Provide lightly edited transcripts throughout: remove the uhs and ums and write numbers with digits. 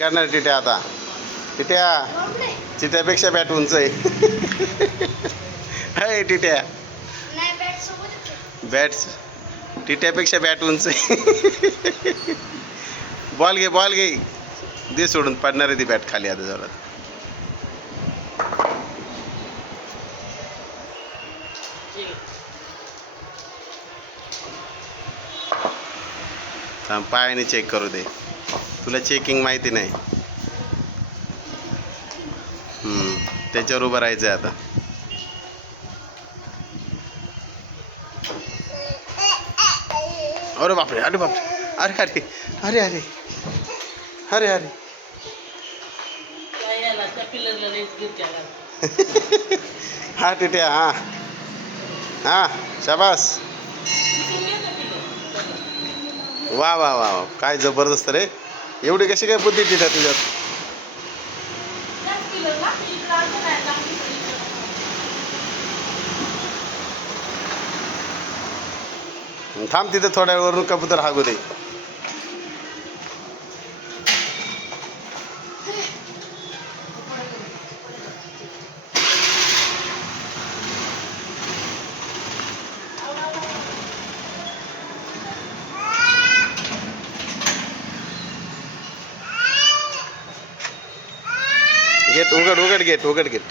करणार टिट्या आता. टिट्या चित्यापेक्षा बॅट उंच आहे. हाय टिट्या, बॅट्स टिट्यापेक्षा बॅट उंच आहे. बॉल घे दे सोडून, पडणार आहे ती बॅट खाली आता जरा. थांब पायाने चेक करू दे, तुला चेकिंग माहिती नाही. त्याच्यावर उभं राहायचं आहे आता. अरे बापरे, अरे बापरे, अरे अरे अरे अरे अरे अरे. हा टिट्या, हा हा शाबास. वा वा वा, काय जबरदस्त रे. एवढी कशी काय बुद्धी टिट्या तुझ्यात. थांब तिथे थोड्या वेळवरून कबूतर हागू दे. गेट उघड गेट.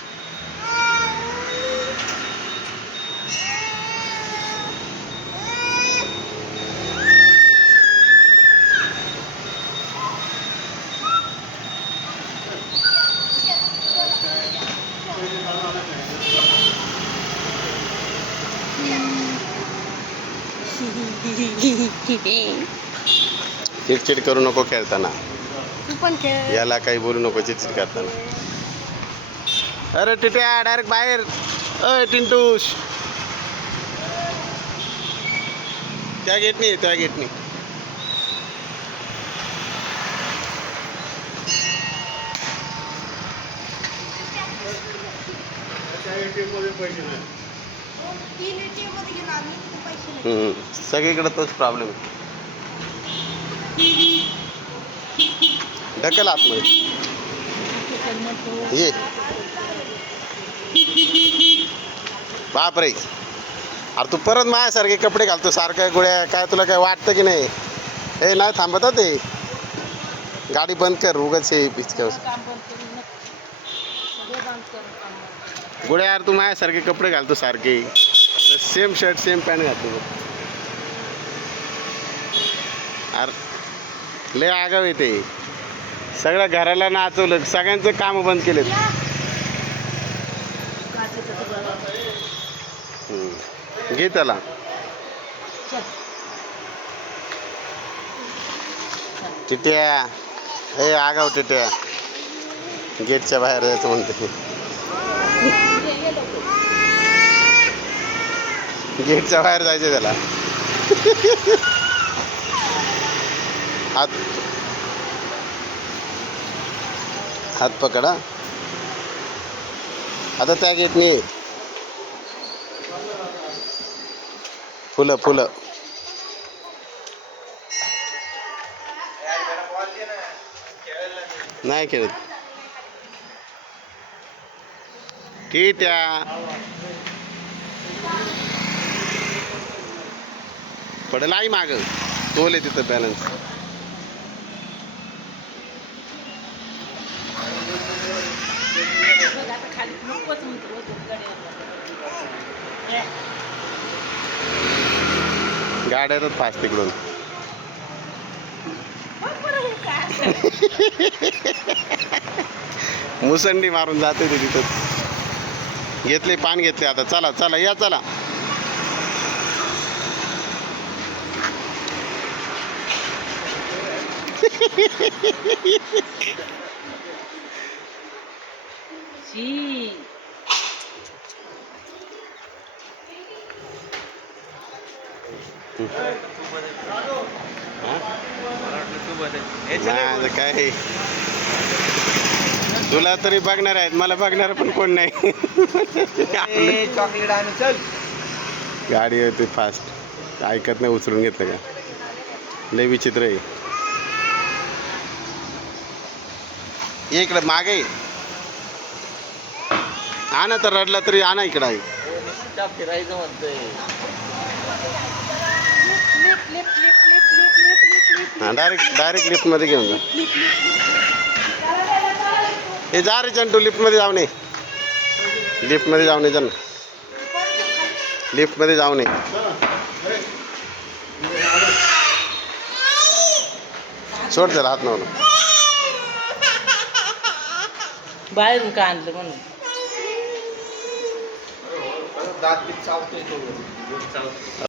चिडचिड करू नको खेळताना. तू पण खेळ. याला काही बोलू नको चिडचिड करताना. अरे टिट्या डायरेक्ट बाहेर. अय टिंटूश, त्या गेटनी. सगळीकडे तोच प्रॉब्लेम आहे. ढकल आतमध्ये ये. बापरे, अरे तू परत माझ्यासारखे कपडे घालतो सारख्या गोळ्या. काय तुला काय वाटतं की नाही. हे नाही थांबत ते. गाडी बंद कर उगाच हे पिचका. गोळ्या यार, तू माझ्यासारखे कपडे घालतो सारखे. सेम शर्ट सेम पॅन्ट घालतो. अरे लय आगाव येते. सगळ्या घराला नाचवलं, सगळ्यांचं काम बंद केलेत. घे त्याला. टिट्या, हे आगाव टिट्या, गेटच्या बाहेर जायचं म्हणते. गेटच्या बाहेर जायचं त्याला. हात पकडा आता. त्या गेटनी फुलं. नाही खेळत. टिट्या, पडेल आई माग. तोल आहे तिथं बॅलन्स. गाड्यातच फास्ट तिकडून. मुसंडी मारून जाते ते तिथंच. घेतले पान घेतले आता. चला या चला. काय तुला तरी बघणार आहेत, मला बघणार पण कोण नाही. चॉकलेट आणि चल. गाडी होती फास्ट, ऐकत नाही. उचलून घेतलं का. लय विचित्र आहे. ये इकडे मागे आणा तर रडला तरी आणा इकडं आहे फिरायचं म्हणतोय हा डायरेक्ट लिफ्टमध्ये घेऊन जा हे जा रे चंटू लिफ्टमध्ये जाऊ नये लिफ्टमध्ये जाऊ नये जा ना लिफ्टमध्ये जाऊ नये सोड त्याला हात नव्हतं बाहेरून का आणलं म्हणून दात चावतोय तो